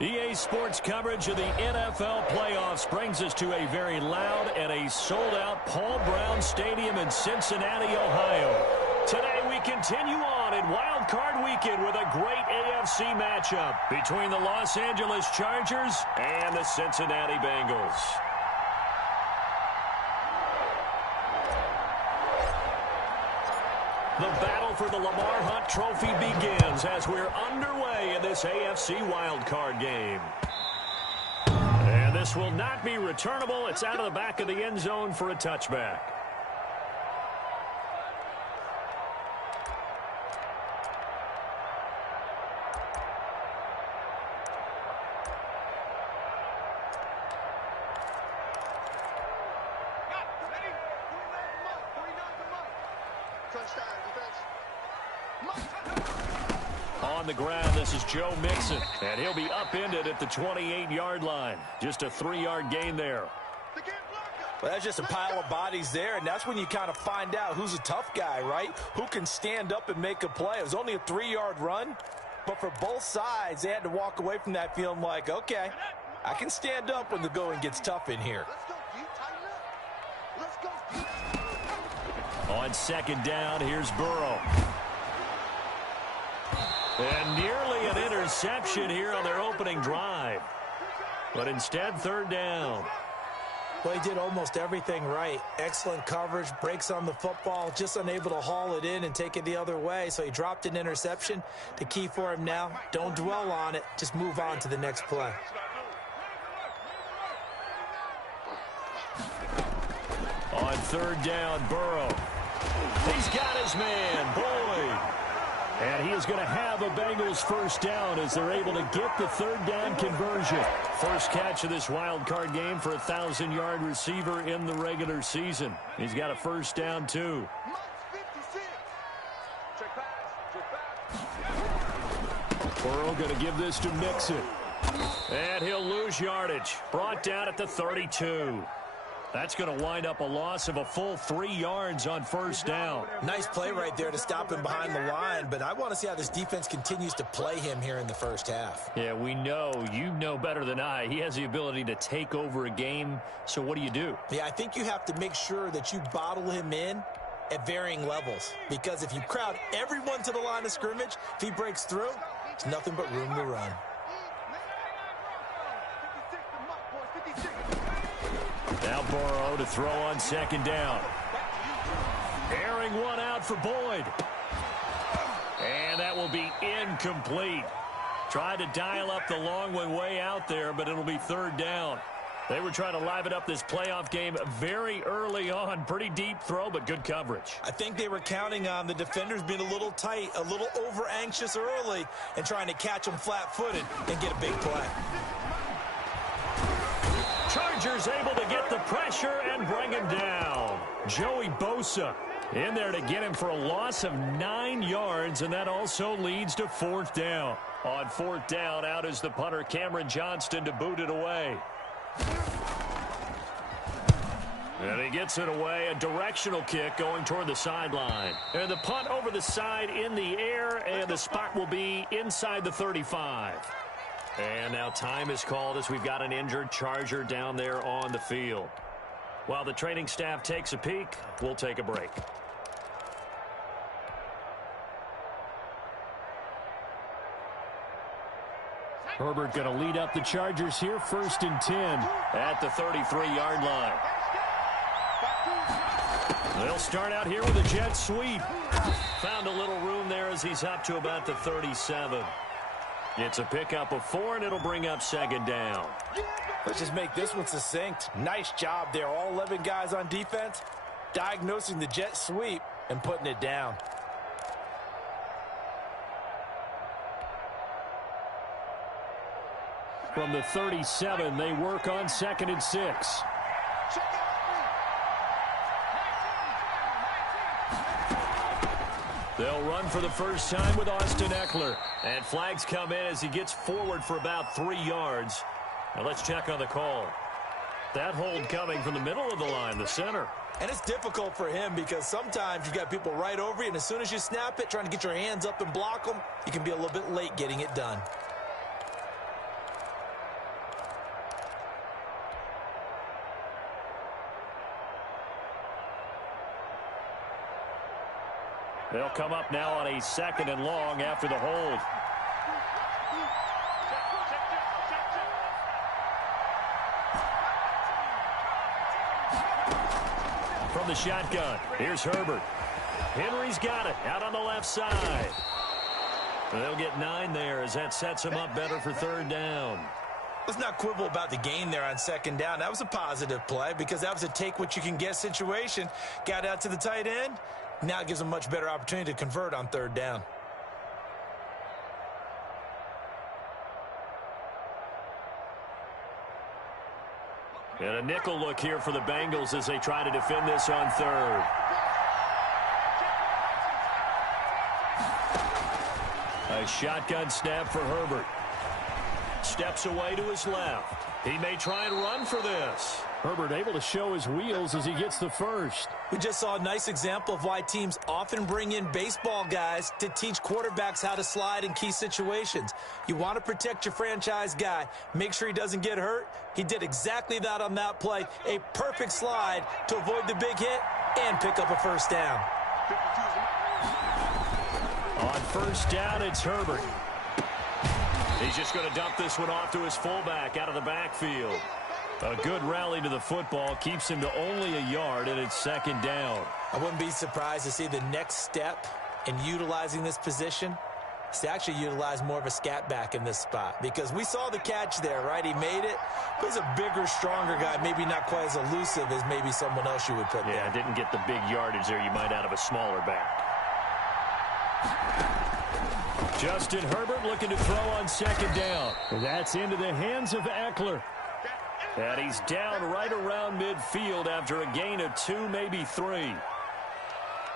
EA Sports coverage of the NFL playoffs brings us to a very loud and a sold-out Paul Brown Stadium in Cincinnati, Ohio. Today we continue on in Wild Card Weekend with a great AFC matchup between the Los Angeles Chargers and the Cincinnati Bengals. The battle for the Lamar Hunt Trophy begins as we're underway in this AFC wildcard game. And this will not be returnable. It's out of the back of the end zone for a touchback. On the ground, this is Joe Mixon, and he'll be upended at the 28-yard line. Just a 3-yard gain there. Well, that's just a pile of bodies there, and that's when you kind of find out who's a tough guy, right? Who can stand up and make a play. It was only a 3-yard run, but for both sides, they had to walk away from that feeling like, okay, I can stand up when the going gets tough in here. On second down, here's Burrow. And nearly an interception here on their opening drive. But instead, third down. Well, he did almost everything right. Excellent coverage, breaks on the football, just unable to haul it in and take it the other way. So he dropped an interception. The key for him now, don't dwell on it. Just move on to the next play. On third down, Burrow. He's got his man, Boyd. And he is going to have a Bengals first down as they're able to get the third down conversion. First catch of this wild card game for a 1,000-yard receiver in the regular season. He's got a first down, too. Burrow going to give this to Mixon. And he'll lose yardage. Brought down at the 32. That's going to wind up a loss of a full 3 yards on first down. Nice play right there to stop him behind the line, but I want to see how this defense continues to play him here in the first half. Yeah, we know. You know better than I. He has the ability to take over a game, so what do? Yeah, I think you have to make sure that you bottle him in at varying levels, because if you crowd everyone to the line of scrimmage, if he breaks through, it's nothing but room to run. Now Burrow to throw on second down. Airing one out for Boyd. And that will be incomplete. Tried to dial up the long way out there, but it'll be third down. They were trying to liven up this playoff game very early on. Pretty deep throw, but good coverage. I think they were counting on the defenders being a little tight, a little over-anxious early, and trying to catch them flat-footed and get a big play. Chargers able to get the pressure and bring him down. Joey Bosa in there to get him for a loss of 9 yards, and that also leads to fourth down. On fourth down, out is the punter Cameron Johnston to boot it away. And he gets it away, a directional kick going toward the sideline. And the punt over the side in the air, and the spot will be inside the 35. And now time is called as we've got an injured Charger down there on the field. While the training staff takes a peek, we'll take a break. Herbert going to lead up the Chargers here, 1st and 10 at the 33-yard line. They'll start out here with a jet sweep. Found a little room there as he's up to about the 37. It's a pickup of 4, and it'll bring up second down. Let's just make this one succinct. Nice job there. All 11 guys on defense diagnosing the jet sweep and putting it down. From the 37, they work on 2nd and 6. They'll run for the first time with Austin Eckler. And flags come in as he gets forward for about 3 yards. Now let's check on the call. That hold coming from the middle of the line, the center. And it's difficult for him because sometimes you got people right over you, and as soon as you snap it, trying to get your hands up and block them, you can be a little bit late getting it done. They'll come up now on a 2nd and long after the hold. From the shotgun, here's Herbert. Henry's got it out on the left side. They'll get 9 there as that sets them up better for 3rd down. Let's not quibble about the gain there on 2nd down. That was a positive play because that was a take-what-you-can-get situation. Got out to the tight end. Now it gives them a much better opportunity to convert on 3rd down. And a nickel look here for the Bengals as they try to defend this on 3rd. A shotgun snap for Herbert. Steps away to his left. He may try and run for this. Herbert able to show his wheels as he gets the first. We just saw a nice example of why teams often bring in baseball guys to teach quarterbacks how to slide in key situations. You want to protect your franchise guy. Make sure he doesn't get hurt. He did exactly that on that play. A perfect slide to avoid the big hit and pick up a 1st down. On 1st down, it's Herbert. He's just going to dump this one off to his fullback out of the backfield. A good rally to the football keeps him to only a yard, and it's 2nd down. I wouldn't be surprised to see the next step in utilizing this position is to actually utilize more of a scat back in this spot, because we saw the catch there, right? He made it, but he's a bigger, stronger guy, maybe not quite as elusive as maybe someone else you would put there. Yeah, didn't get the big yardage there you might out of a smaller back. Justin Herbert looking to throw on 2nd down. That's into the hands of Eckler. And he's down right around midfield after a gain of 2, maybe 3.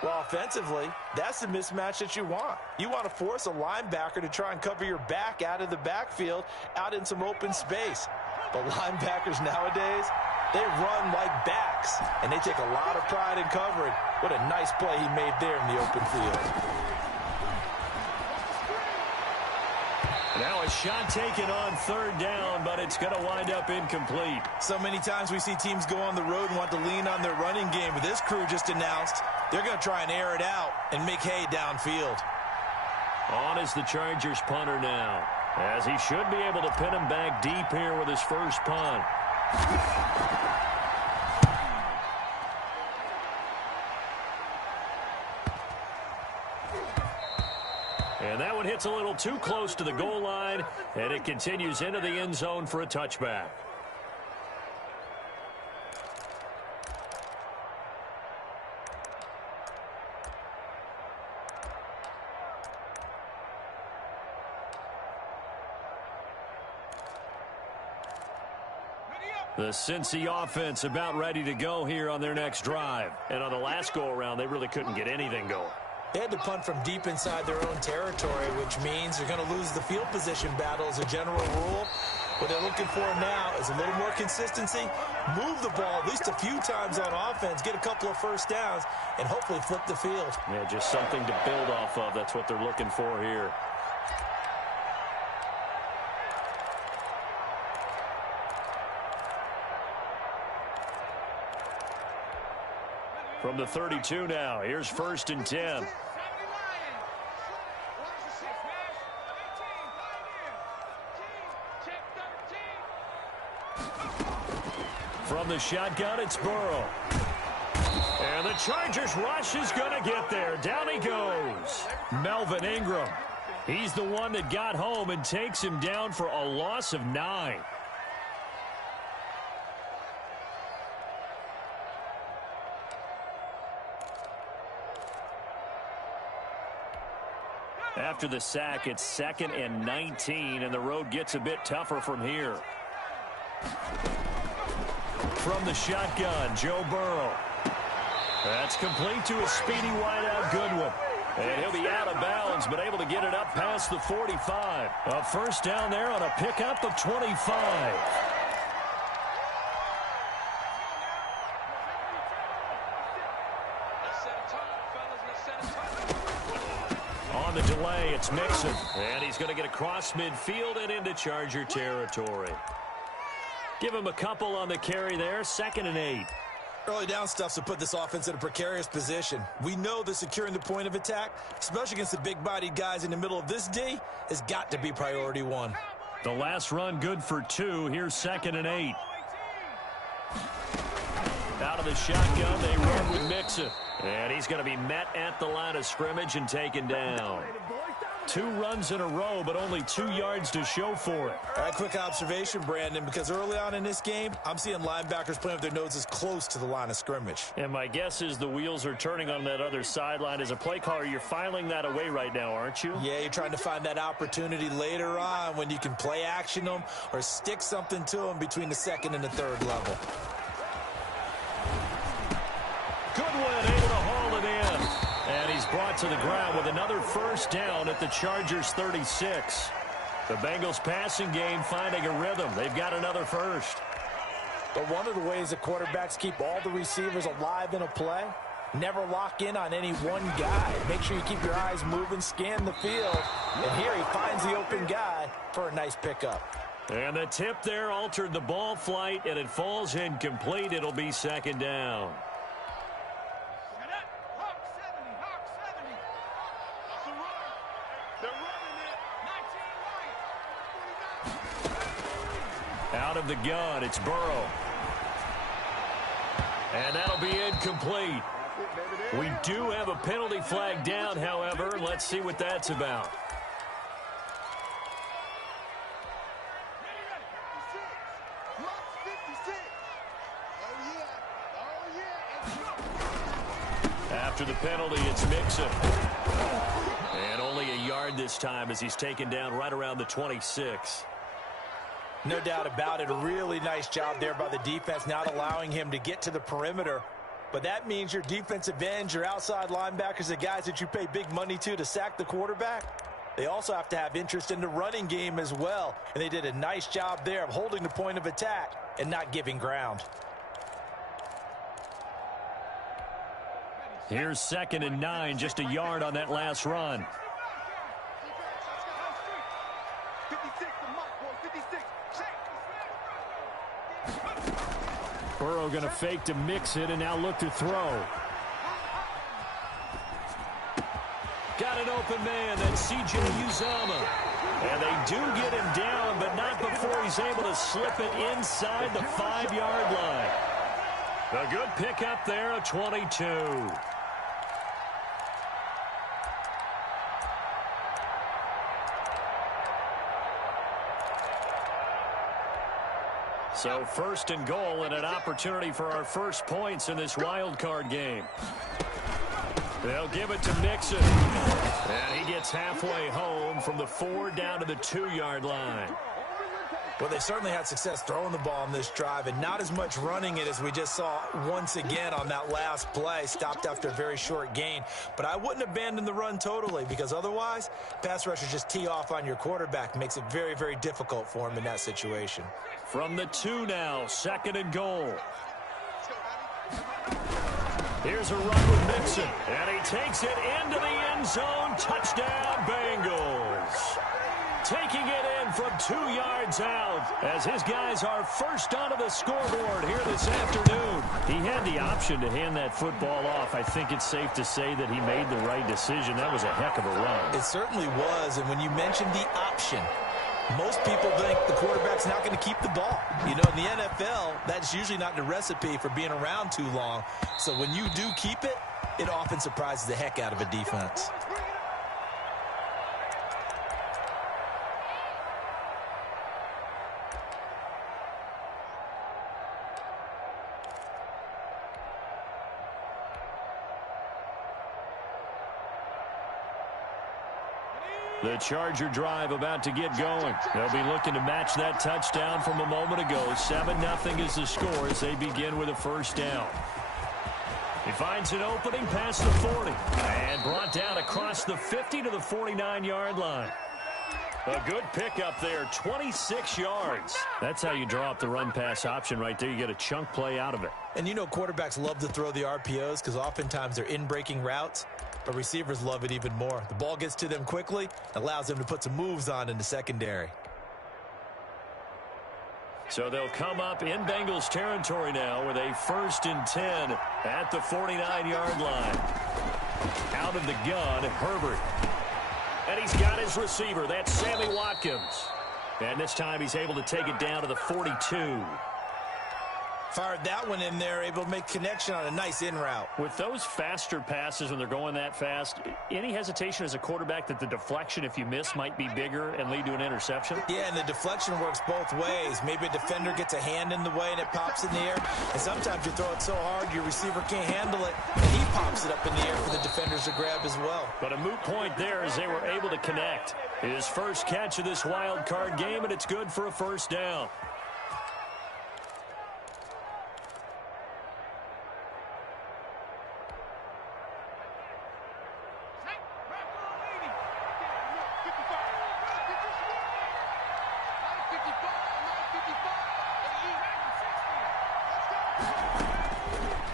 Well, offensively, that's the mismatch that you want. You want to force a linebacker to try and cover your back out of the backfield, out in some open space. But linebackers nowadays, they run like backs, and they take a lot of pride in covering. What a nice play he made there in the open field. Now a shot taken on 3rd down, but it's going to wind up incomplete. So many times we see teams go on the road and want to lean on their running game, but this crew just announced they're going to try and air it out and make hay downfield. On is the Chargers punter now, as he should be able to pin him back deep here with his first punt. And that one hits a little too close to the goal line, and it continues into the end zone for a touchback. The Cincy offense about ready to go here on their next drive. And on the last go-around, they really couldn't get anything going. They had to punt from deep inside their own territory, which means they're going to lose the field position battle as a general rule. What they're looking for now is a little more consistency, move the ball at least a few times on offense, get a couple of 1st downs, and hopefully flip the field. Yeah, just something to build off of. That's what they're looking for here. From the 32 now, here's 1st and 10. From the shotgun, it's Burrow. And the Chargers rush is going to get there. Down he goes. Melvin Ingram. He's the one that got home and takes him down for a loss of 9. After the sack, it's 2nd and 19, and the road gets a bit tougher from here. From the shotgun, Joe Burrow. That's complete to a speedy wideout Goodwin. And he'll be out of bounds, but able to get it up past the 45. A 1st down there on a pickup of 25. On the delay, it's Mixon. And he's going to get across midfield and into Charger territory. Give him a couple on the carry there. 2nd and 8. Early down stuffs to put this offense in a precarious position. We know that securing the point of attack, especially against the big-bodied guys in the middle of this D, has got to be priority one. The last run good for 2. Here's 2nd and 8. Out of the shotgun, they run with Mixon. And he's going to be met at the line of scrimmage and taken down. 2 runs in a row, but only 2 yards to show for it. All right, quick observation, Brandon, because early on in this game, I'm seeing linebackers playing with their noses close to the line of scrimmage. And my guess is the wheels are turning on that other sideline. As a play caller, you're filing that away right now, aren't you? Yeah, you're trying to find that opportunity later on when you can play action them or stick something to them between the 2nd and the 3rd level. Goodwin able to haul it in. And he's brought to the ground with another first down at the Chargers' 36. The Bengals passing game finding a rhythm. They've got another first. But one of the ways that quarterbacks keep all the receivers alive in a play, never lock in on any one guy. Make sure you keep your eyes moving, scan the field. And here he finds the open guy for a nice pickup. And the tip there altered the ball flight, and it falls incomplete. It'll be 2nd down. Out of the gun, it's Burrow. And that'll be incomplete. We do have a penalty flag down, however. Let's see what that's about. After the penalty, it's Mixon. And only a yard this time as he's taken down right around the 26. No doubt about it. A really nice job there by the defense, not allowing him to get to the perimeter. But that means your defensive ends, your outside linebackers, the guys that you pay big money to sack the quarterback, they also have to have interest in the running game as well. And they did a nice job there of holding the point of attack and not giving ground. Here's 2nd and 9, just a yard on that last run. Burrow going to fake to mix it and now look to throw. Got an open man. That's C.J. Uzomah. And they do get him down, but not before he's able to slip it inside the 5-yard line. A good pickup there, a 22. So 1st and goal and an opportunity for our first points in this wild card game. They'll give it to Mixon. And he gets halfway home from the 4 down to the 2-yard line. Well, they certainly had success throwing the ball on this drive and not as much running it as we just saw once again on that last play. Stopped after a very short gain. But I wouldn't abandon the run totally because otherwise, pass rushers just tee off on your quarterback. Makes it very, very difficult for him in that situation. From the 2 now, 2nd and goal. Here's a run with Mixon. And he takes it into the end zone. Touchdown, Bengals. Taking it in from 2 yards out as his guys are first onto the scoreboard here this afternoon. He had the option to hand that football off. I think it's safe to say that he made the right decision. That was a heck of a run. It certainly was, and when you mentioned the option, most people think the quarterback's not going to keep the ball. You know, in the NFL, that's usually not the recipe for being around too long. So when you do keep it, it often surprises the heck out of a defense. The Charger drive about to get going. They'll be looking to match that touchdown from a moment ago. 7-0 is the score as they begin with a first down. He finds an opening past the 40 and brought down across the 50 to the 49-yard line. A good pickup there, 26 yards. That's how you draw up the run-pass option right there. You get a chunk play out of it. And you know quarterbacks love to throw the RPOs because oftentimes they're in-breaking routes, but receivers love it even more. The ball gets to them quickly, allows them to put some moves on in the secondary. So they'll come up in Bengals territory now with a 1st and 10 at the 49-yard line. Out of the gun, Herbert. And he's got his receiver. That's Sammy Watkins. And this time he's able to take it down to the 42. Fired that one in there, able to make connection on a nice in route. With those faster passes when they're going that fast, any hesitation as a quarterback that the deflection, if you miss, might be bigger and lead to an interception? Yeah, and the deflection works both ways. Maybe a defender gets a hand in the way and it pops in the air. And sometimes you throw it so hard your receiver can't handle it, and he pops it up in the air for the defenders to grab as well. But a moot point there as they were able to connect. His first catch of this wild card game, and it's good for a 1st down.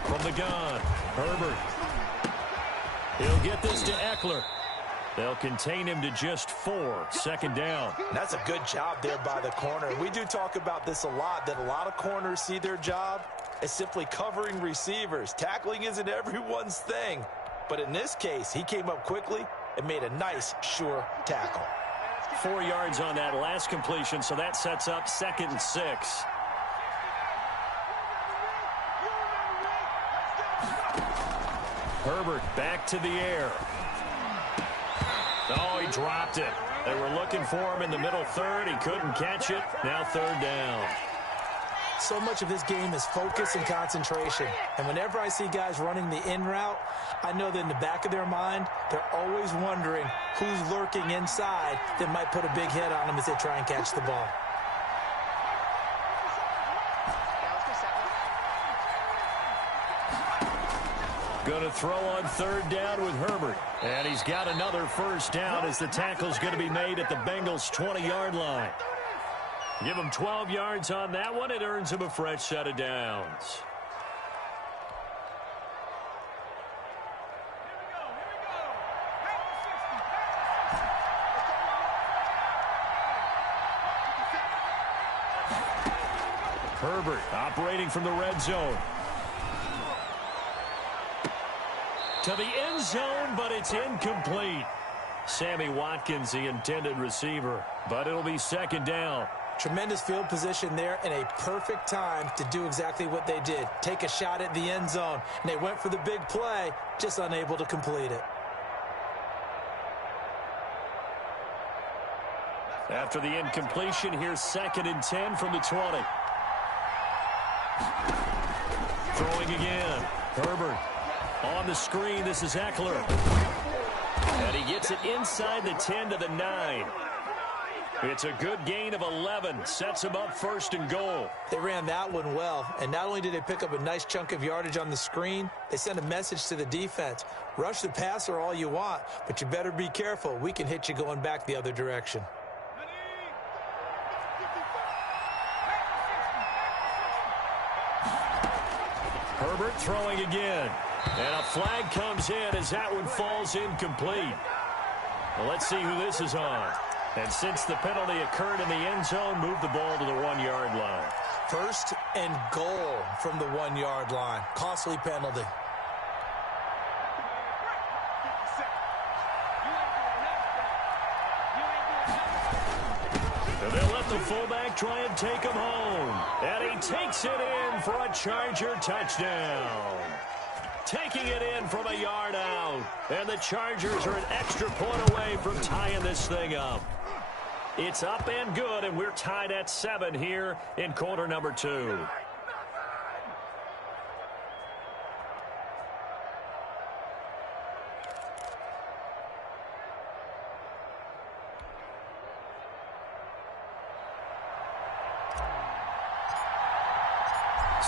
From the gun, Herbert. He'll get this to Eckler. They'll contain him to just 4, 2nd down. That's a good job there by the corner. We do talk about this a lot, that a lot of corners see their job as simply covering receivers. Tackling isn't everyone's thing. But in this case, he came up quickly and made a nice, sure tackle. 4 yards on that last completion, so that sets up 2nd and 6. Herbert back to the air. Oh, he dropped it. They were looking for him in the middle 3rd. He couldn't catch it. Now 3rd down. So much of this game is focus and concentration. And whenever I see guys running the in route, I know that in the back of their mind, they're always wondering who's lurking inside that might put a big hit on them as they try and catch the ball. Going to throw on 3rd down with Herbert. And he's got another 1st down as the tackle's going to be made at the Bengals' 20-yard line. Give him 12 yards on that one. It earns him a fresh set of downs. Herbert operating from the red zone. To the end zone, but it's incomplete. Sammy Watkins, the intended receiver, but it'll be 2nd down. Tremendous field position there and a perfect time to do exactly what they did. Take a shot at the end zone. And they went for the big play, just unable to complete it. After the incompletion, here's 2nd and 10 from the 20. Throwing again. Herbert. On the screen, this is Eckler. And he gets it inside the 10 to the 9. It's a good gain of 11. Sets him up 1st and goal. They ran that one well. And not only did they pick up a nice chunk of yardage on the screen, they sent a message to the defense. Rush the passer all you want, but you better be careful. We can hit you going back the other direction. Herbert throwing again. And a flag comes in as that one falls incomplete. Well, let's see who this is on. And since the penalty occurred in the end zone, move the ball to the 1-yard line. 1st and goal from the 1-yard line. Costly penalty. And they'll let the fullback try and take him home. And he takes it in for a Charger touchdown. Taking it in from a yard out. And the Chargers are an extra point away from tying this thing up. It's up and good, and we're tied at 7 here in quarter number 2.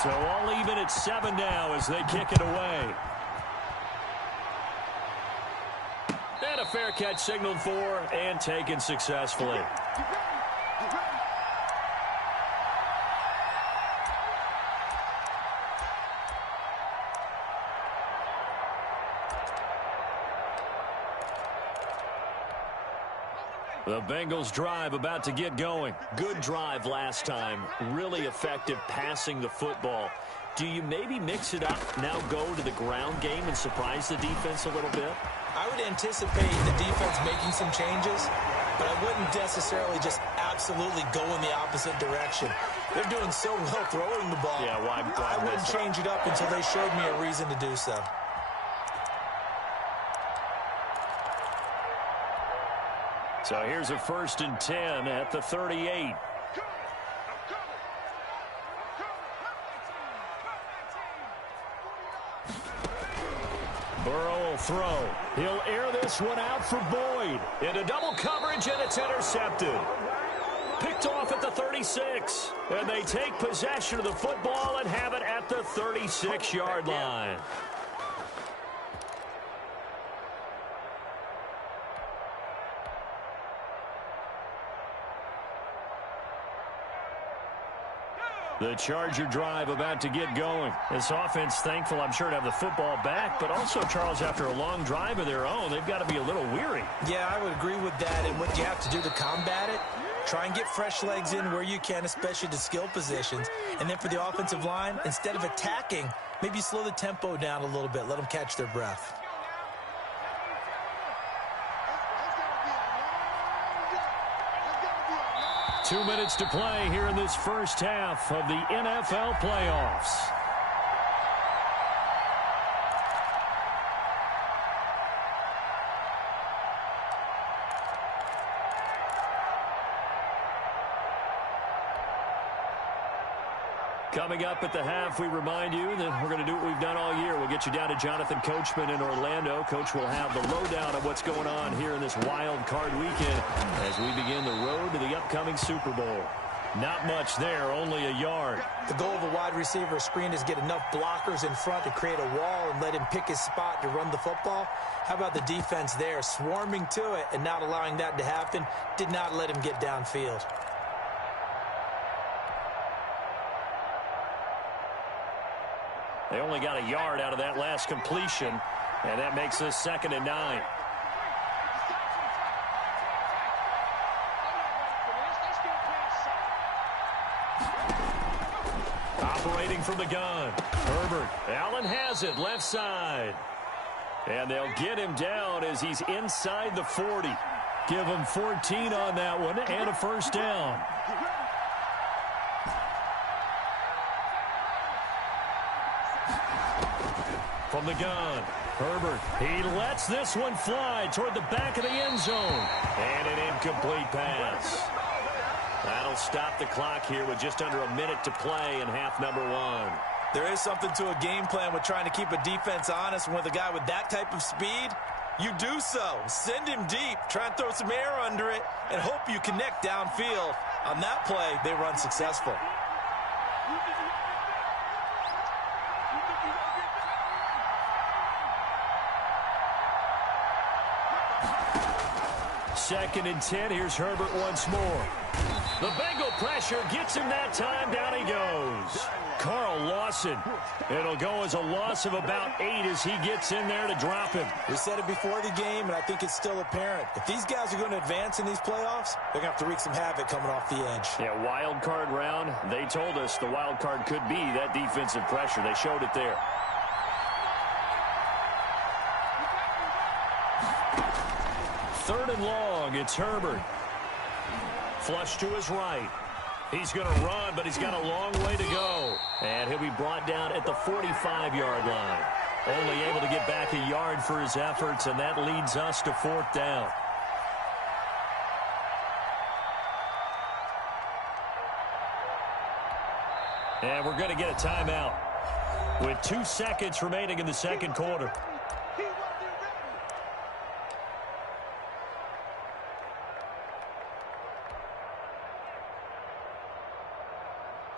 So all even at 7 now as they kick it away. And a fair catch signaled for and taken successfully. The Bengals drive about to get going. Good drive last time. Really effective passing the football. Do you maybe mix it up, now go to the ground game and surprise the defense a little bit? I would anticipate the defense making some changes, but I wouldn't necessarily just absolutely go in the opposite direction. They're doing so well throwing the ball. Yeah, why I wouldn't change it up until they showed me a reason to do so. So here's a 1st and 10 at the 38. Burrow will throw. He'll air this one out for Boyd. Into double coverage, and it's intercepted. Picked off at the 36. And they take possession of the football and have it at the 36-yard line. The Charger drive about to get going. This offense thankful, I'm sure, to have the football back, but also, Charles, after a long drive of their own, they've got to be a little weary. Yeah, I would agree with that. And what you have to do to combat it, try and get fresh legs in where you can, especially to skill positions. And then for the offensive line, instead of attacking, maybe slow the tempo down a little bit. Let them catch their breath. Two minutes to play here in this first half of the NFL playoffs. Coming up at the half, we remind you that we're going to do what we've done all year. We'll get you down to Jonathan Coachman in Orlando. Coach will have the lowdown of what's going on here in this wild card weekend as we begin the road to the upcoming Super Bowl. Not much there, only a yard. The goal of a wide receiver screen is get enough blockers in front to create a wall and let him pick his spot to run the football. How about the defense there, swarming to it and not allowing that to happen? Did not let him get downfield. They only got a yard out of that last completion, and that makes this 2nd and 9. Operating from the gun, Herbert. Allen has it, left side. And they'll get him down as he's inside the 40. Give him 14 on that one and a 1st down. From the gun, Herbert. He lets this one fly toward the back of the end zone. And an incomplete pass. That'll stop the clock here with just under a minute to play in half number 1. There is something to a game plan with trying to keep a defense honest. When with a guy with that type of speed, you do so. Send him deep. Try and throw some air under it and hope you connect downfield. On that play, they run successful. Second and 10. Here's Herbert once more. The Bengal pressure gets him that time. Down he goes. Carl Lawson. It'll go as a loss of about 8 as he gets in there to drop him. We said it before the game, and I think it's still apparent. If these guys are going to advance in these playoffs, they're going to have to wreak some havoc coming off the edge. Yeah, wild card round. They told us the wild card could be that defensive pressure. They showed it there. Third and long, it's Herbert. Flush to his right. He's going to run, but he's got a long way to go. And he'll be brought down at the 45-yard line. Only able to get back a yard for his efforts, and that leads us to 4th down. And we're going to get a timeout with 2 seconds remaining in the second quarter.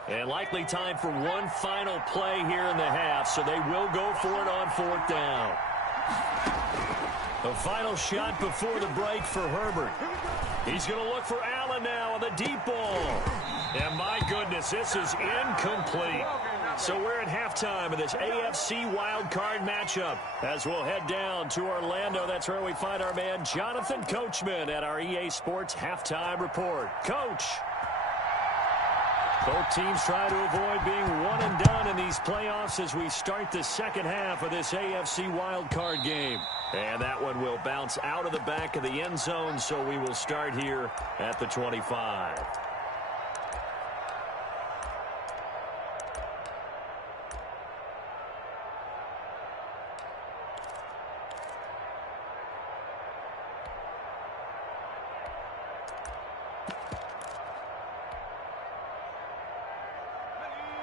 And likely time for one final play here in the half, so they will go for it on 4th down. The final shot before the break for Herbert. He's going to look for Allen now on the deep ball. And my goodness, this is incomplete. So we're at halftime of this AFC wildcard matchup. As we'll head down to Orlando, that's where we find our man Jonathan Coachman at our EA Sports Halftime Report. Coach. Both teams try to avoid being one and done in these playoffs as we start the second half of this AFC wildcard game. And that one will bounce out of the back of the end zone, so we will start here at the 25.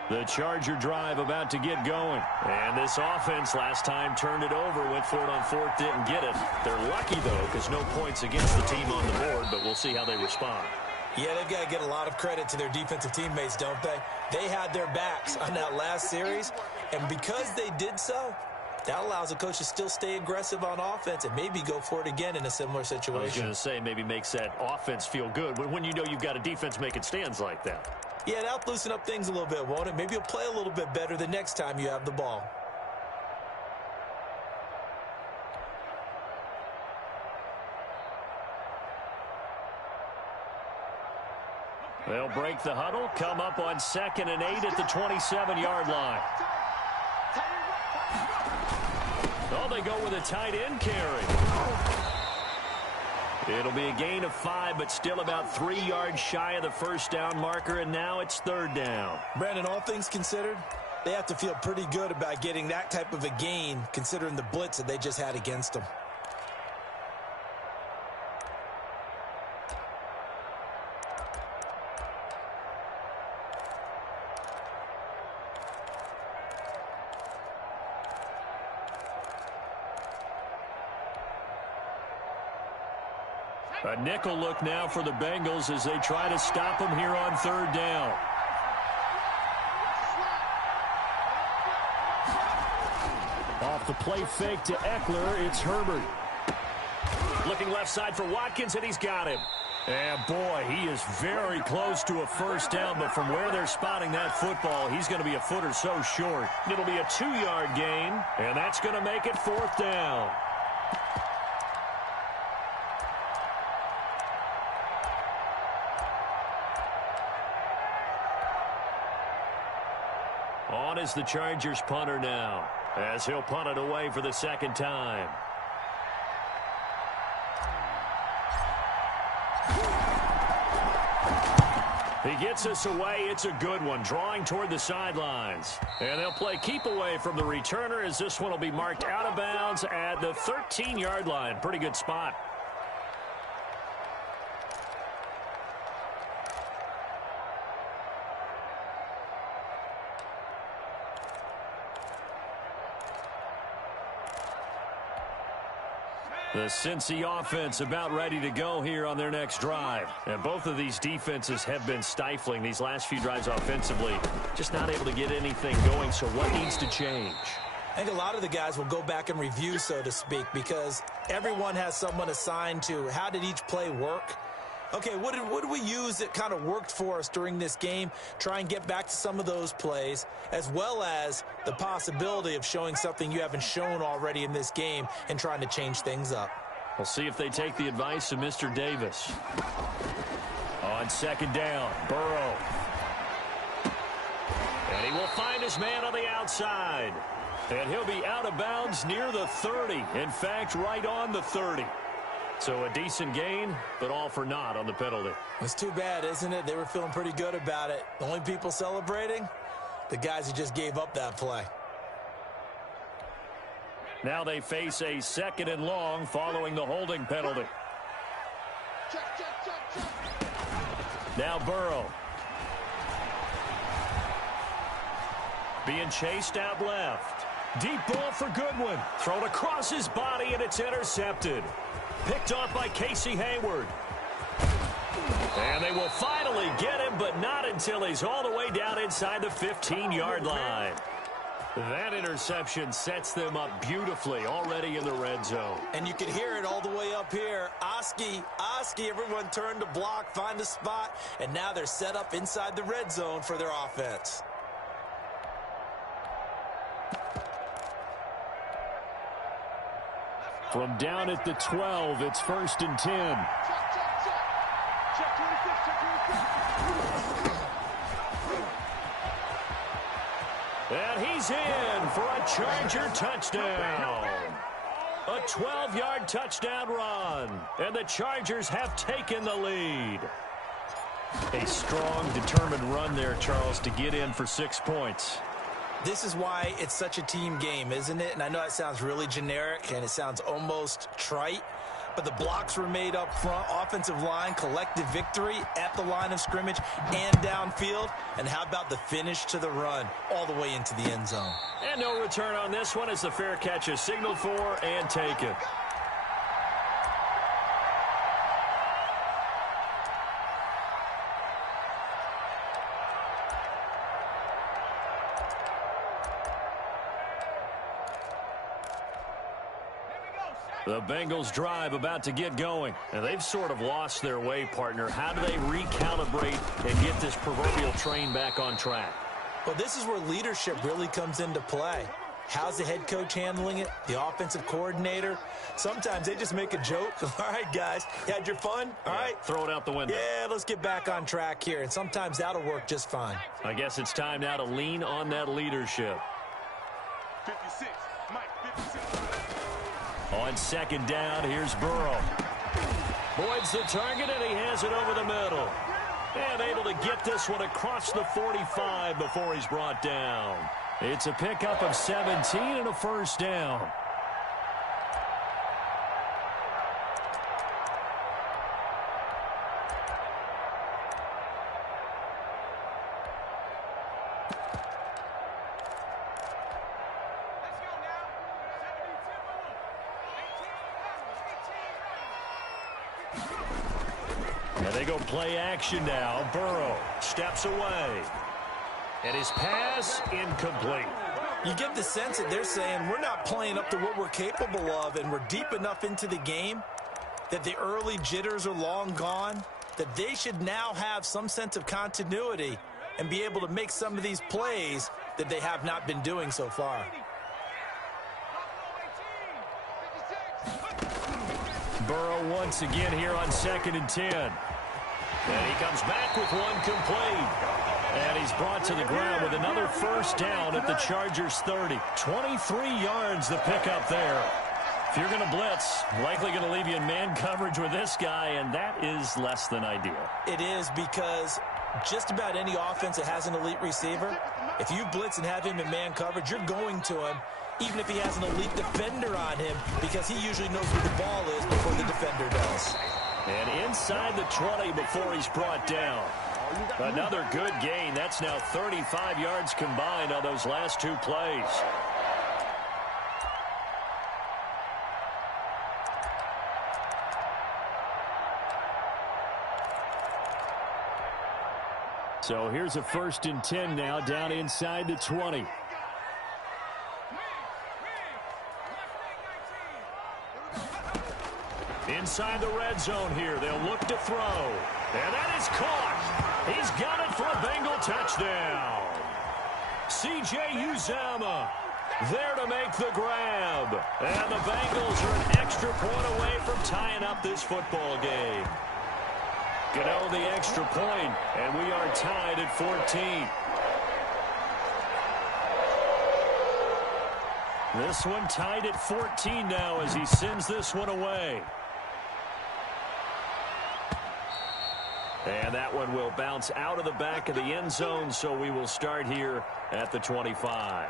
The Charger drive about to get going. And this offense last time turned it over, went for it on fourth, didn't get it. They're lucky, though, because no points against the team on the board, but we'll see how they respond. Yeah, they've got to get a lot of credit to their defensive teammates, don't they? They had their backs on that last series, and because they did so, that allows the coach to still stay aggressive on offense and maybe go for it again in a similar situation. I was going to say, maybe makes that offense feel good when you know you've got a defense making stands like that. Yeah, that'll loosen up things a little bit, won't it? Maybe you'll play a little bit better the next time you have the ball. They'll break the huddle, come up on 2nd and 8 at the 27-yard line. Oh, they go with a tight end carry. It'll be a gain of 5, but still about 3 yards shy of the first down marker, and now it's 3rd down. Brandon, all things considered, they have to feel pretty good about getting that type of a gain, considering the blitz that they just had against them. A nickel look now for the Bengals as they try to stop him here on 3rd down. Off the play fake to Eckler, it's Herbert. Looking left side for Watkins, and he's got him. And boy, he is very close to a first down, but from where they're spotting that football, he's going to be a foot or so short. It'll be a 2-yard gain, and that's going to make it 4th down. On is the Chargers punter now, as he'll punt it away for the 2nd time. He gets us away. It's a good one, drawing toward the sidelines. And they'll play keep away from the returner as this one will be marked out of bounds at the 13-yard line. Pretty good spot. The Cincy offense about ready to go here on their next drive. And both of these defenses have been stifling these last few drives offensively. Just not able to get anything going, so what needs to change? I think a lot of the guys will go back and review, so to speak, because everyone has someone assigned to how did each play work. Okay, what did we use that kind of worked for us during this game? Try and get back to some of those plays, as well as the possibility of showing something you haven't shown already in this game and trying to change things up. We'll see if they take the advice of Mr. Davis. On 2nd down, Burrow. And he will find his man on the outside. And he'll be out of bounds near the 30. In fact, right on the 30. So a decent gain, but all for naught on the penalty. It's too bad, isn't it? They were feeling pretty good about it. The only people celebrating, the guys who just gave up that play. Now they face a 2nd and long following the holding penalty. Now Burrow. Being chased out left. Deep ball for Goodwin. Thrown across his body, and it's intercepted. Picked off by Casey Hayward. And they will finally get him, but not until he's all the way down inside the 15-yard line. That interception sets them up beautifully already in the red zone. And you can hear it all the way up here. Oski, everyone turned to block, find a spot, and now they're set up inside the red zone for their offense. From down at the 12, it's 1st and 10. And he's in for a Charger touchdown. A 12-yard touchdown run. And the Chargers have taken the lead. A strong, determined run there, Charles, to get in for 6 points. This is why it's such a team game, isn't it? And I know that sounds really generic and it sounds almost trite, but the blocks were made up front, offensive line, collective victory at the line of scrimmage and downfield. And how about the finish to the run all the way into the end zone? And no return on this one as the fair catch is signaled for and taken. The Bengals drive about to get going. And they've sort of lost their way, partner. How do they recalibrate and get this proverbial train back on track? Well, this is where leadership really comes into play. How's the head coach handling it? The offensive coordinator? Sometimes they just make a joke. All right, guys, you had your fun? All right. Throw it out the window. Yeah, let's get back on track here. And sometimes that'll work just fine. I guess it's time now to lean on that leadership. 56, Mike, 56. On 2nd down, here's Burrow. Boyd's the target, and he has it over the middle. And able to get this one across the 45 before he's brought down. It's a pickup of 17 and a 1st down. And they go play action now. Burrow steps away. And his pass incomplete. You get the sense that they're saying we're not playing up to what we're capable of, and we're deep enough into the game that the early jitters are long gone, that they should now have some sense of continuity and be able to make some of these plays that they have not been doing so far. Burrow once again here on 2nd and 10. And he comes back with one complete. And he's brought to the ground with another 1st down at the Chargers 30. 23 yards the pickup there. If you're going to blitz, likely going to leave you in man coverage with this guy, and that is less than ideal. It is, because just about any offense that has an elite receiver, if you blitz and have him in man coverage, you're going to him, even if he has an elite defender on him, because he usually knows where the ball is before the defender does. And inside the 20 before he's brought down. Another good gain. That's now 35 yards combined on those last 2 plays. So here's a 1st and 10 now down inside the 20. Inside the red zone here. They'll look to throw. And that is caught. He's got it for a Bengal touchdown. C.J. Uzomah there to make the grab. And the Bengals are an extra point away from tying up this football game. Gano the extra point, and we are tied at 14. This one tied at 14 now as he sends this one away. And that one will bounce out of the back of the end zone, so we will start here at the 25.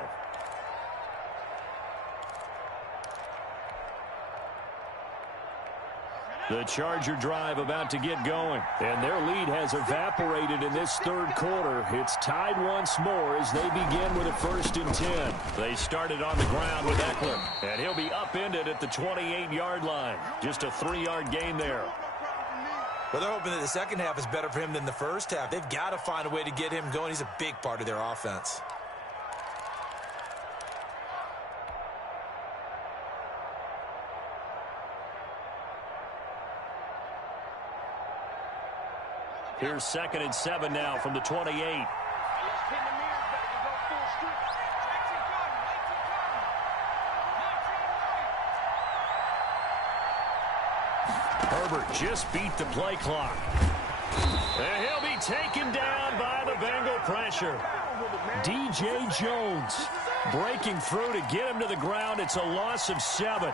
The Charger drive about to get going, and their lead has evaporated in this 3rd quarter. It's tied once more as they begin with a 1st and 10. They started on the ground with Eckler, and he'll be upended at the 28-yard line. Just a 3-yard gain there. Well, they're hoping that the second half is better for him than the first half. They've got to find a way to get him going. He's a big part of their offense. Here's 2nd and 7 now from the 28. Herbert just beat the play clock. And he'll be taken down by the Bengal pressure. DJ Jones breaking through to get him to the ground. It's a loss of 7.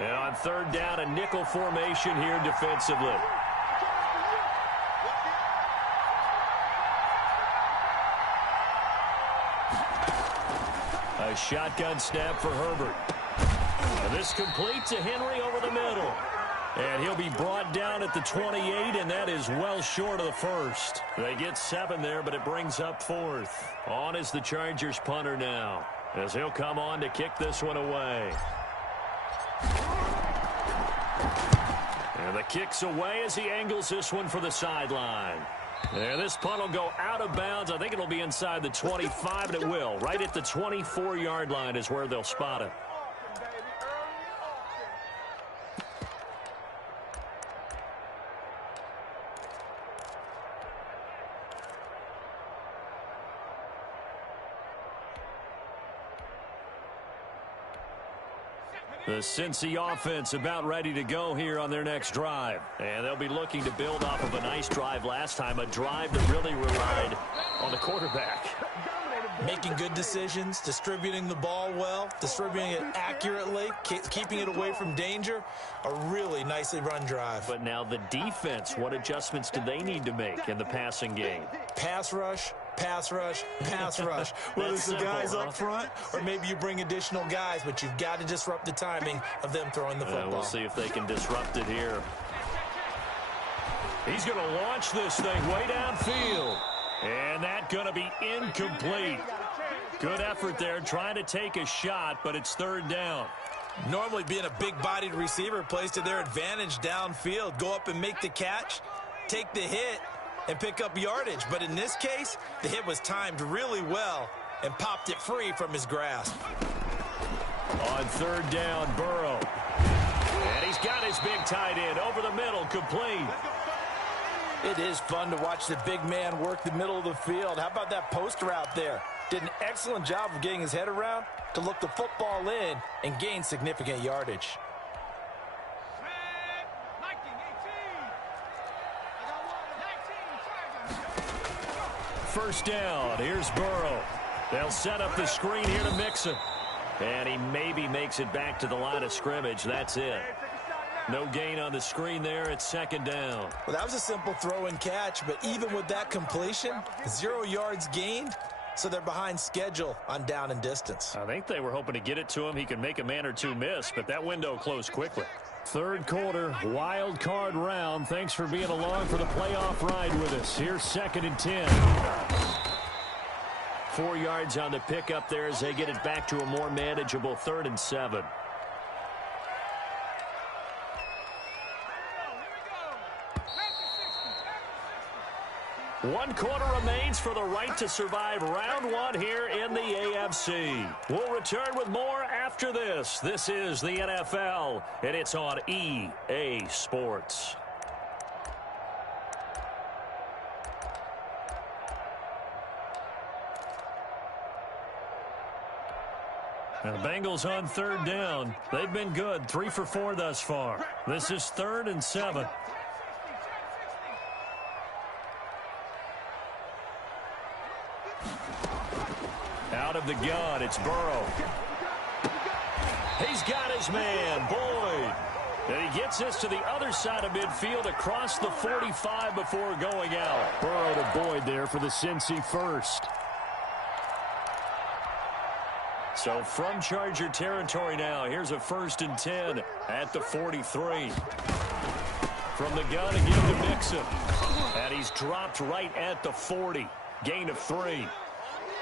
And on third down, a nickel formation here defensively. A shotgun snap for Herbert. And this complete to Henry over the middle. And he'll be brought down at the 28, and that is well short of the first. They get 7 there, but it brings up 4th. On is the Chargers punter now, as he'll come on to kick this one away. And the kick's away as he angles this one for the sideline. And this punt will go out of bounds. I think it'll be inside the 25, and it will. Right at the 24-yard line is where they'll spot it. The Cincy offense about ready to go here on their next drive. And they'll be looking to build off of a nice drive last time, a drive that really relied on the quarterback. Making good decisions, distributing the ball well, distributing it accurately, keeping it away from danger. A really nicely run drive. But now the defense, what adjustments do they need to make in the passing game? Pass rush, pass rush, pass rush. Whether it's the guys up front or maybe you bring additional guys, but you've got to disrupt the timing of them throwing the football. We'll see if they can disrupt it here. He's going to launch this thing way downfield. And that's going to be incomplete. Good effort there trying to take a shot, but it's third down. Normally being a big-bodied receiver plays to their advantage downfield. Go up and make the catch, take the hit, and pick up yardage. But in this case, the hit was timed really well and popped it free from his grasp. On third down, Burrow. And he's got his big tight end over the middle, complete. It is fun to watch the big man work the middle of the field. How about that post route there? Did an excellent job of getting his head around to look the football in and gain significant yardage. First down, here's Burrow. They'll set up the screen here to Mixon. And he maybe makes it back to the line of scrimmage. That's it. No gain on the screen there. It's second down. Well, that was a simple throw and catch, but even with that completion, 0 yards gained, so they're behind schedule on down and distance. I think they were hoping to get it to him. He could make a man or two miss, but that window closed quickly. Third quarter, wild card round. Thanks for being along for the playoff ride with us. Here's 2nd and 10. 4 yards on the pickup there as they get it back to a more manageable 3rd and 7. One quarter remains for the right to survive round 1 here in the AFC. We'll return with more after this. This is the NFL, and it's on EA Sports. Now, the Bengals on third down. They've been good, 3 for 4 thus far. This is 3rd and 7. Out of the gun, it's Burrow. He's got his man, Boyd. And he gets this to the other side of midfield across the 45 before going out. Burrow to Boyd there for the Cincy first. So from Charger territory now, here's a 1st and 10 at the 43. From the gun again to Mixon. And he's dropped right at the 40. Gain of 3.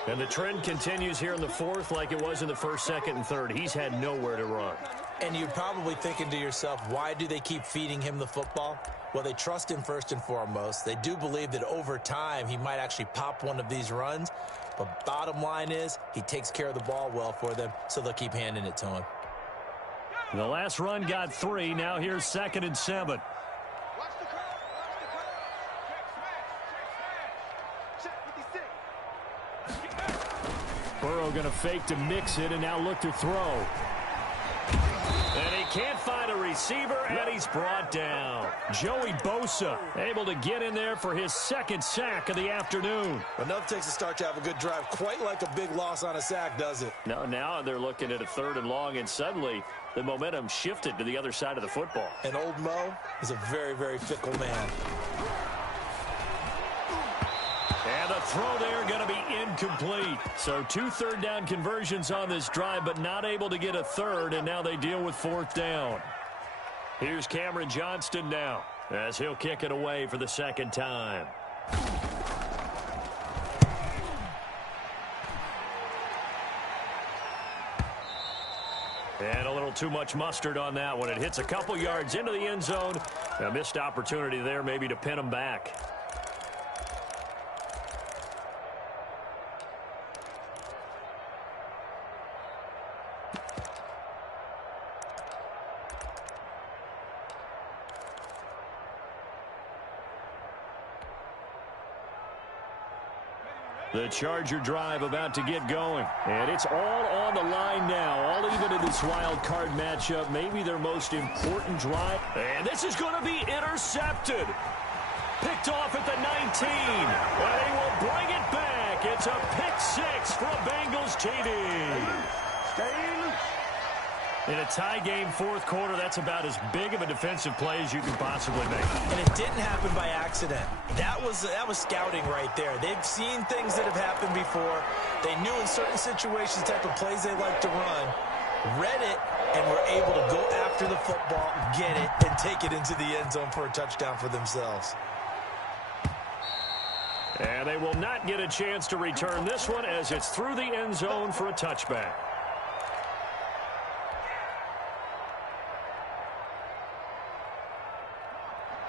And the trend continues here in the 4th like it was in the 1st, 2nd, and 3rd. He's had nowhere to run. And you're probably thinking to yourself, why do they keep feeding him the football? Well, they trust him first and foremost. They do believe that over time he might actually pop one of these runs. But bottom line is he takes care of the ball well for them, so they'll keep handing it to him. The last run got 3. Now here's 2nd and 7. Burrow going to fake to mix it and now look to throw. And he can't find a receiver, and he's brought down. Joey Bosa able to get in there for his second sack of the afternoon. Enough takes a start to have a good drive. Quite like a big loss on a sack, does it? No, now they're looking at a 3rd and long, and suddenly the momentum shifted to the other side of the football. And old Mo is a very, very fickle man. And the throw there going to be incomplete. So 2 third-down conversions on this drive, but not able to get a third, and now they deal with 4th down. Here's Cameron Johnston now as he'll kick it away for the second time. And a little too much mustard on that one. It hits a couple yards into the end zone. A missed opportunity there maybe to pin them back. The Charger drive about to get going. And it's all on the line now, all even in this wild card matchup. Maybe their most important drive. And this is going to be intercepted. Picked off at the 19. And they will bring it back. It's a pick 6 for a Bengals TD. In a tie game, 4th quarter, that's about as big of a defensive play as you can possibly make. And it didn't happen by accident. That was scouting right there. They've seen things that have happened before. They knew in certain situations the type of plays they like to run, read it, and were able to go after the football, get it, and take it into the end zone for a touchdown for themselves. And they will not get a chance to return this one as it's through the end zone for a touchback.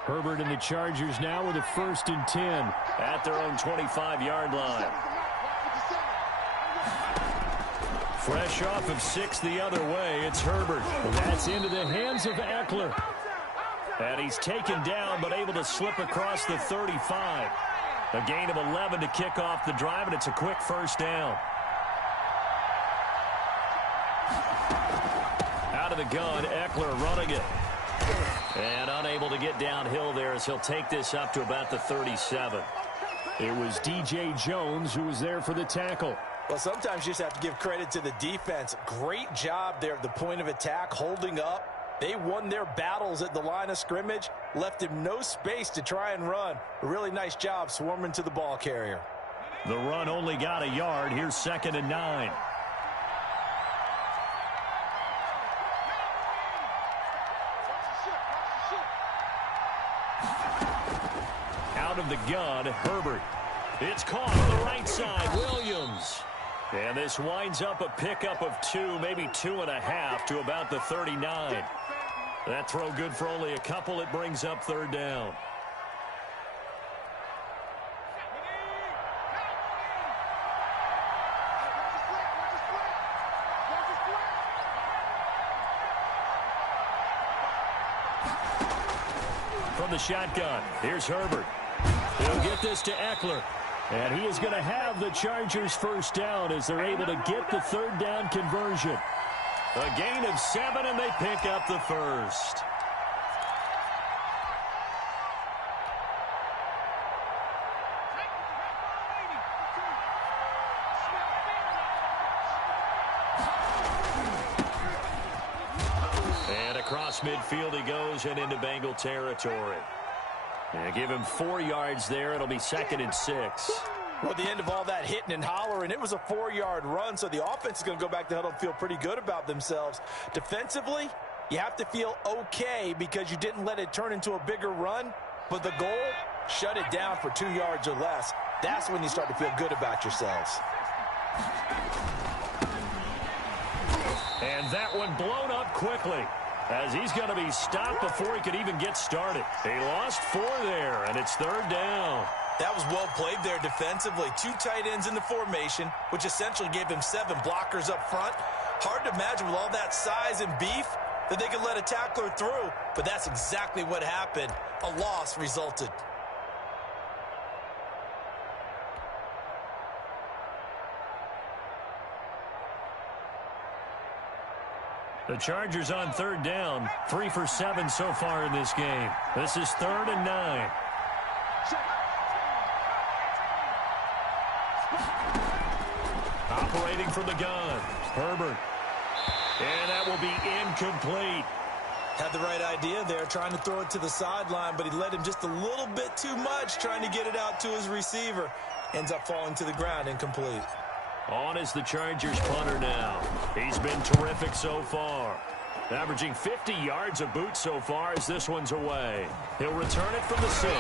Herbert and the Chargers now with a 1st and 10 at their own 25-yard line. Fresh off of 6 the other way, it's Herbert. And that's into the hands of Eckler. And he's taken down but able to slip across the 35. A gain of 11 to kick off the drive, and it's a quick 1st down. Out of the gun, Eckler running it. And unable to get downhill there as he'll take this up to about the 37. It was DJ Jones who was there for the tackle. Well, sometimes you just have to give credit to the defense. Great job there at the point of attack, holding up. They won their battles at the line of scrimmage, left him no space to try and run. A really nice job swarming to the ball carrier. The run only got a yard. Here's 2nd and 9. Out of the gun, Herbert. It's caught on the right side, Williams. And this winds up a pickup of 2, maybe 2.5 to about the 39. That throw good for only a couple. It brings up 3rd down. From the shotgun, here's Herbert. He'll get this to Eckler. And he is going to have the Chargers 1st down as they're able to get the 3rd down conversion. A gain of 7, and they pick up the 1st. And across midfield he goes and into Bengal territory. And give him 4 yards there. It'll be 2nd and 6. Well, at the end of all that hitting and hollering, it was a 4-yard run, so the offense is going to go back to huddle and feel pretty good about themselves. Defensively, you have to feel okay because you didn't let it turn into a bigger run, but the goal, shut it down for 2 yards or less. That's when you start to feel good about yourselves. And that one blown up quickly, as he's going to be stopped before he could even get started. He lost 4 there, and it's 3rd down. That was well played there defensively. 2 tight ends in the formation, which essentially gave him 7 blockers up front. Hard to imagine with all that size and beef that they could let a tackler through, but that's exactly what happened. A loss resulted. The Chargers on third down, 3 for 7 so far in this game. This is 3rd and 9. Operating from the gun, Herbert. And that will be incomplete. Had the right idea there, trying to throw it to the sideline, but he led him just a little bit too much, trying to get it out to his receiver. Ends up falling to the ground, incomplete. On is the Chargers punter now. He's been terrific so far. Averaging 50 yards a boot so far as this one's away. He'll return it from the 6.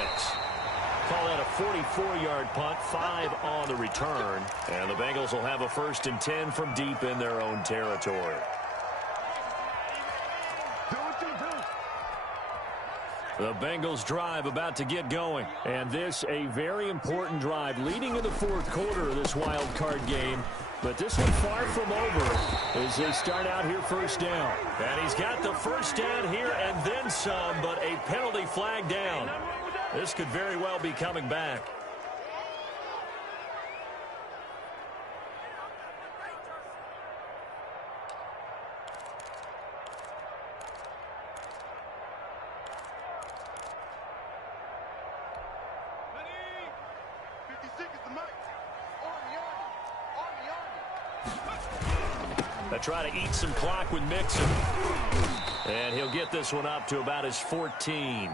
Call that a 44-yard punt, 5 on the return. And the Bengals will have a 1st and 10 from deep in their own territory. The Bengals drive about to get going. And this a very important drive leading in the 4th quarter of this wild card game. But this one far from over as they start out here 1st down. And he's got the 1st down here and then some, but a penalty flag down. This could very well be coming back. They try to eat some clock with Mixon. And he'll get this one up to about his 14.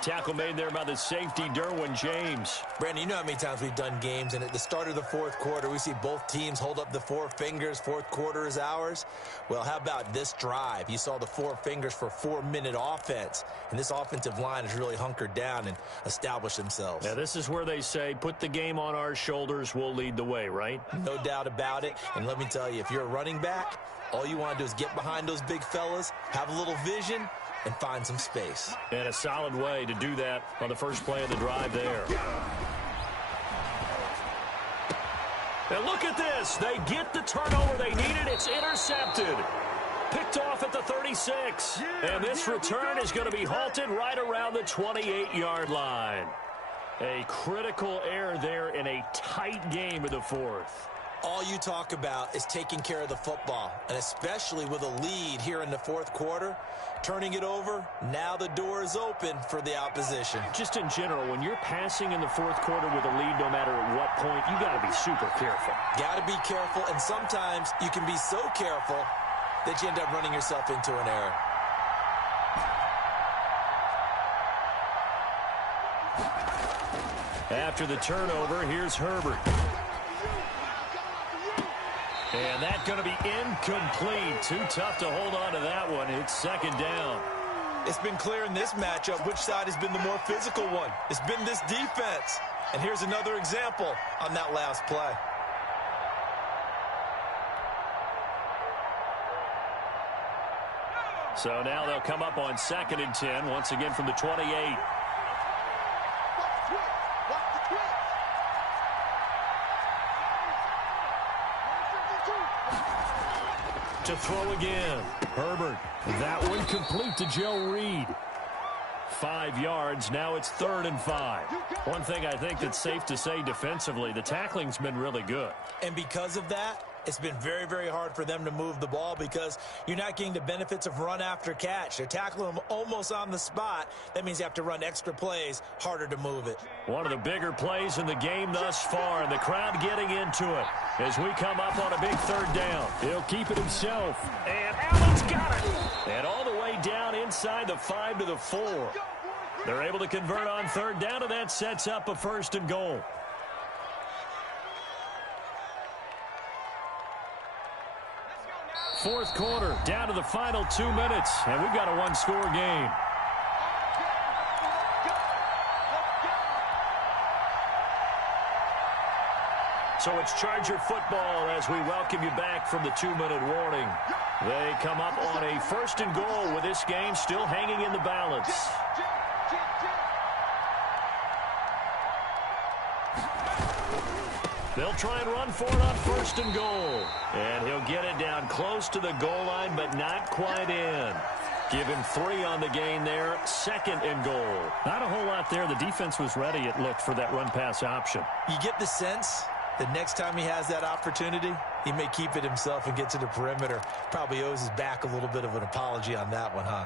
Tackle made there by the safety, Derwin James. Brandon, you know how many times we've done games, and at the start of the 4th quarter, we see both teams hold up the 4 fingers, 4th quarter is ours. Well, how about this drive? You saw the 4 fingers for 4-minute offense, and this offensive line has really hunkered down and established themselves. Now, this is where they say, put the game on our shoulders, we'll lead the way, right? No doubt about it, and let me tell you, if you're a running back, all you want to do is get behind those big fellas, have a little vision, and find some space. And a solid way to do that on the first play of the drive there. And look at this. They get the turnover they needed. It's intercepted. Picked off at the 36. And this return is going to be halted right around the 28-yard line. A critical error there in a tight game of the 4th. All you talk about is taking care of the football, and especially with a lead here in the 4th quarter, turning it over, now the door is open for the opposition. Just in general, when you're passing in the 4th quarter with a lead, no matter at what point, you got to be super careful. Got to be careful, and sometimes you can be so careful that you end up running yourself into an error. After the turnover, here's Herbert. And that's going to be incomplete. Too tough to hold on to that one. It's 2nd down. It's been clear in this matchup which side has been the more physical one. It's been this defense. And here's another example on that last play. So now they'll come up on 2nd and 10, once again from the 28. To throw again. Herbert. That one complete to Joe Reed. 5 yards. Now it's 3rd and 5. One thing I think that's safe to say defensively, the tackling's been really good. And because of that, it's been very, very hard for them to move the ball because you're not getting the benefits of run after catch. They're tackling them almost on the spot. That means you have to run extra plays, harder to move it. One of the bigger plays in the game thus far, and the crowd getting into it as we come up on a big 3rd down. He'll keep it himself. And Allen's got it. And all the way down inside the 5 to the 4. They're able to convert on 3rd down, and that sets up a 1st and goal. Fourth quarter, down to the final 2 minutes, and we've got a one-score game. So it's Charger football as we welcome you back from the 2-minute warning. They come up on a 1st and goal with this game still hanging in the balance. They'll try and run for it on 1st and goal. And he'll get it down close to the goal line, but not quite in. Give him 3 on the gain there. 2nd and goal. Not a whole lot there. The defense was ready, it looked, for that run-pass option. You get the sense The next time he has that opportunity, he may keep it himself and get to the perimeter. Probably owes his back a little bit of an apology on that one, huh?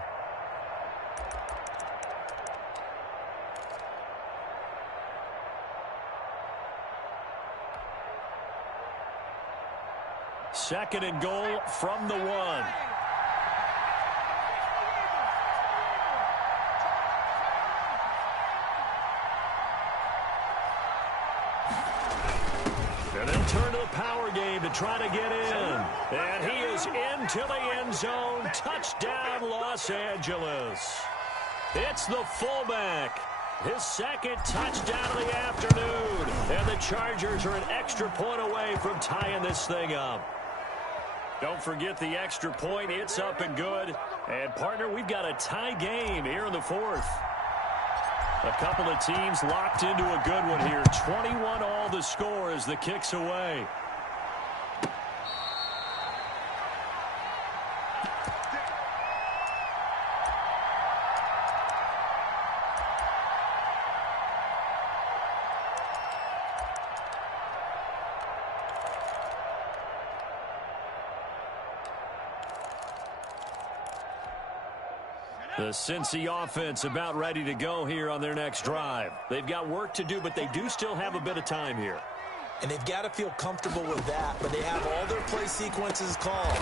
Second and goal from the 1. And they'll turn to the power game to try to get in. And he is into the end zone. Touchdown, Los Angeles. It's the fullback. His second touchdown of the afternoon. And the Chargers are an extra point away from tying this thing up. Don't forget the extra point. It's up and good. And, partner, we've got a tie game here in the 4th. A couple of teams locked into a good one here. 21 all the score as the kick's away. The Cincy offense about ready to go here on their next drive. They've got work to do, but they do still have a bit of time here. And they've got to feel comfortable with that, but they have all their play sequences called.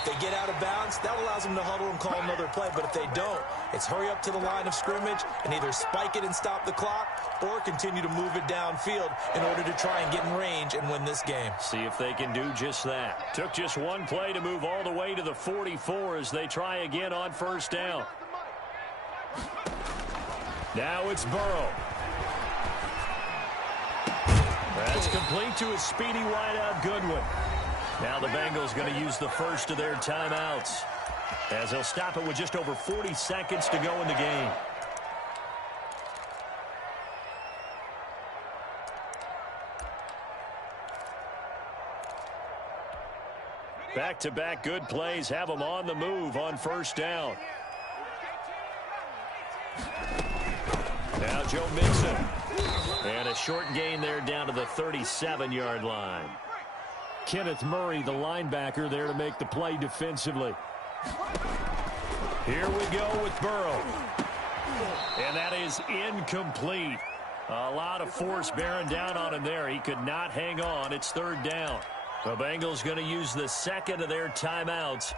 If they get out of bounds, that allows them to huddle and call another play. But if they don't, it's hurry up to the line of scrimmage and either spike it and stop the clock or continue to move it downfield in order to try and get in range and win this game. See if they can do just that. Took just one play to move all the way to the 44 as they try again on first down. Now it's Burrow. That's complete to a speedy wideout Goodwin. Now the Bengals going to use the first of their timeouts as they'll stop it with just over 40 seconds to go in the game. Back-to-back good plays have them on the move on first down. Now Joe Mixon. And a short gain there down to the 37-yard line. Kenneth Murray, the linebacker, there to make the play defensively. Here we go with Burrow. And that is incomplete. A lot of force bearing down on him there. He could not hang on. It's third down. The Bengals going to use the second of their timeouts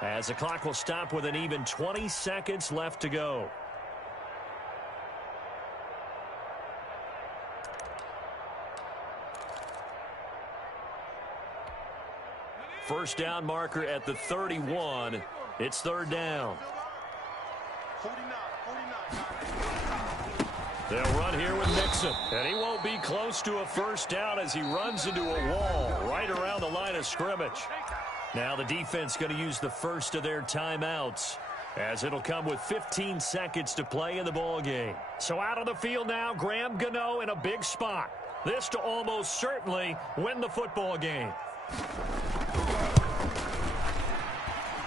as the clock will stop with an even 20 seconds left to go. First down marker at the 31. It's third down. 49. They'll run here with Mixon. And he won't be close to a first down as he runs into a wall right around the line of scrimmage. Now the defense going to use the first of their timeouts as it'll come with 15 seconds to play in the ball game. So out on the field now, Graham Gano in a big spot. This to almost certainly win the football game.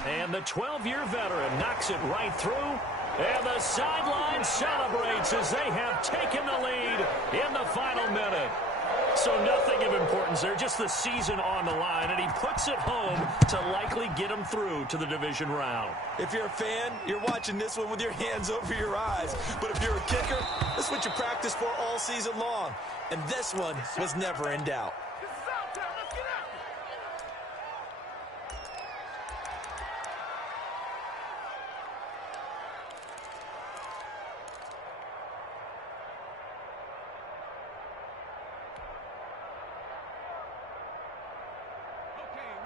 And the 12-year veteran knocks it right through. And the sideline celebrates as they have taken the lead in the final minute. So nothing of importance there, just the season on the line. And he puts it home to likely get him through to the division round. If you're a fan, you're watching this one with your hands over your eyes. But if you're a kicker, this is what you practice for all season long. And this one was never in doubt.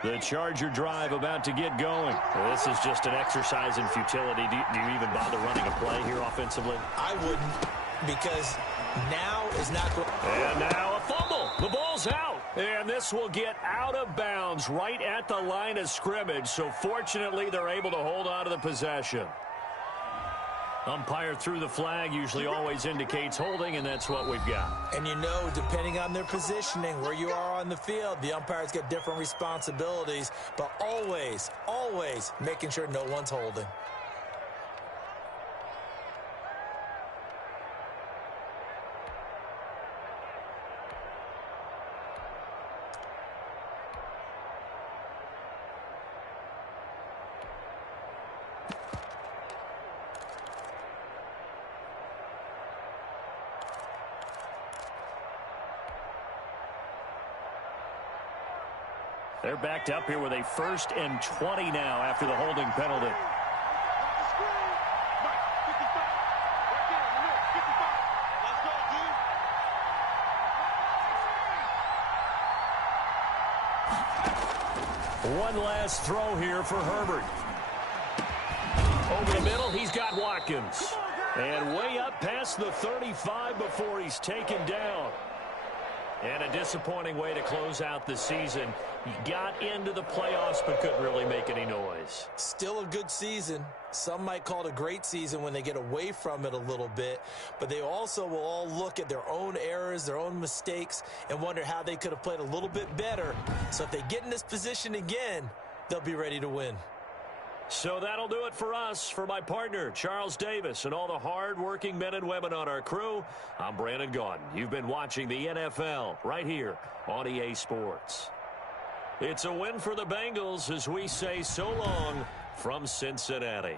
The Charger drive about to get going. Well, this is just an exercise in futility. Do you even bother running a play here offensively? I wouldn't, because now is not good. And now a fumble. The ball's out. And this will get out of bounds right at the line of scrimmage. So fortunately, they're able to hold on to the possession. Umpire threw the flag, usually always indicates holding, and that's what we've got. And you know, depending on their positioning, where you are on the field, the umpires get different responsibilities, but always, always making sure no one's holding. They're backed up here with a 1st and 20 now after the holding penalty. One last throw here for Herbert. Over the middle, he's got Watkins. And way up past the 35 before he's taken down. And a disappointing way to close out the season. He got into the playoffs but couldn't really make any noise. Still a good season. Some might call it a great season when they get away from it a little bit. But they also will all look at their own errors, their own mistakes, and wonder how they could have played a little bit better. So if they get in this position again, they'll be ready to win. So that'll do it for us. For my partner, Charles Davis, and all the hard-working men and women on our crew, I'm Brandon Gaudin. You've been watching the NFL right here on EA Sports. It's a win for the Bengals as we say so long from Cincinnati.